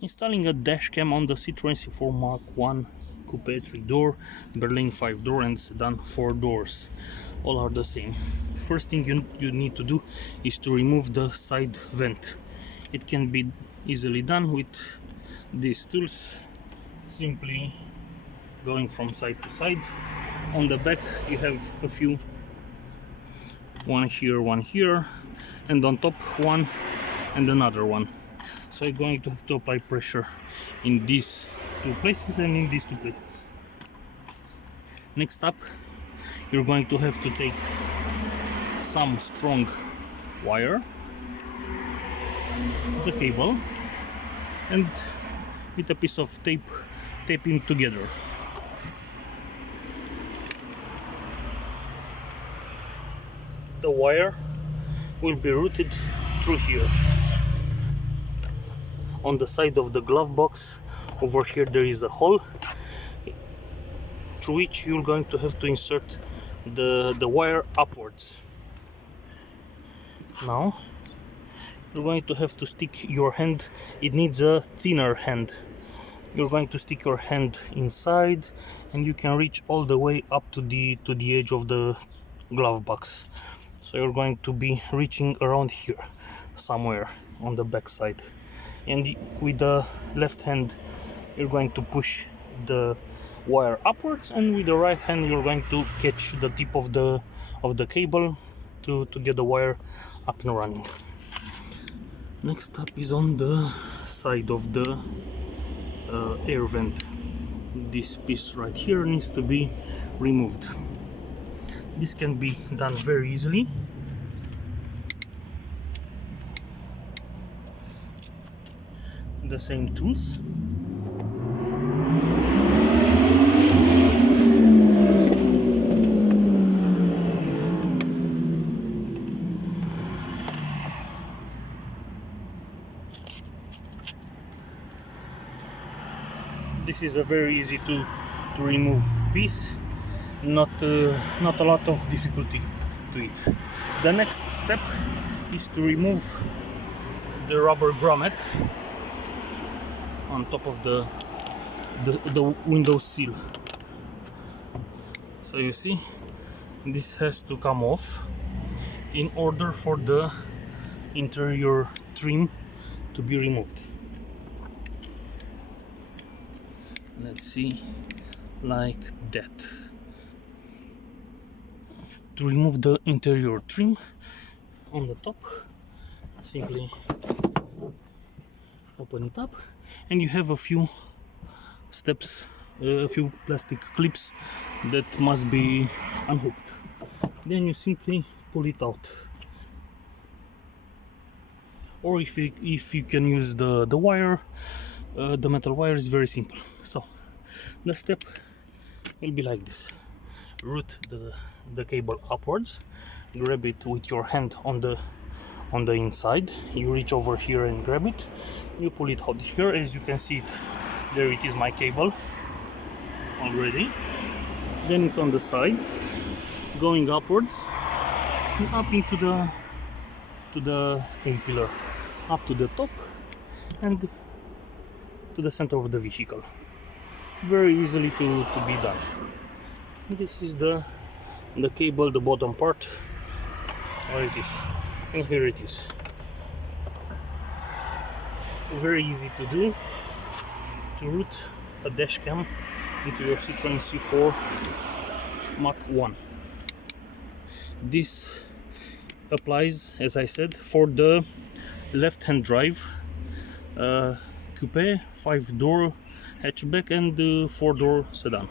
Installing a dash cam on the Citroen C4 Mark 1 Coupe 3-door, Berlin 5-door and Sedan 4 doors. All are the same. First thing you need to do is to remove the side vent. It can be easily done with these tools, simply going from side to side. On the back you have a few, one here, and on top one and another one. So you're going to have to apply pressure in these two places and in these two places. Next up, you're going to have to take some strong wire, the cable, and with a piece of tape, tape them together. The wire will be routed through here. On the side of the glove box, over here there is a hole through which you're going to have to insert the wire upwards. Now you're going to have to stick your hand. It needs a thinner hand. You're going to stick your hand inside and you can reach all the way up to the edge of the glove box. So you're going to be reaching around here somewhere on the back side, and with the left hand you're going to push the wire upwards, and with the right hand you're going to catch the tip of the cable to get the wire up and running. Next up is on the side of the air vent. This piece right here needs to be removed. This can be done very easily. The same tools. This is a very easy to remove piece, not a lot of difficulty to it. The next step is to remove the rubber grommet on top of the window sill. So you see, this has to come off in order for the interior trim to be removed. Let's see, like that. To remove the interior trim on the top, simply open it up, and you have a few steps, a few plastic clips that must be unhooked. Then you simply pull it out, or if you can use the wire, the metal wire is very simple. So the step will be like this: route the cable upwards, grab it with your hand on the inside, you reach over here and grab it, you pull it out here. As you can see it, there it is, my cable already. Then it's on the side, going upwards and up into the A-pillar, up to the top and to the center of the vehicle. Very easily to be done. This is the cable, the bottom part, where it is, and here it is. Very easy to do, to route a dash cam into your Citroen C4 Mark 1. This applies, as I said, for the left-hand drive coupe, 5-door hatchback and 4-door sedan.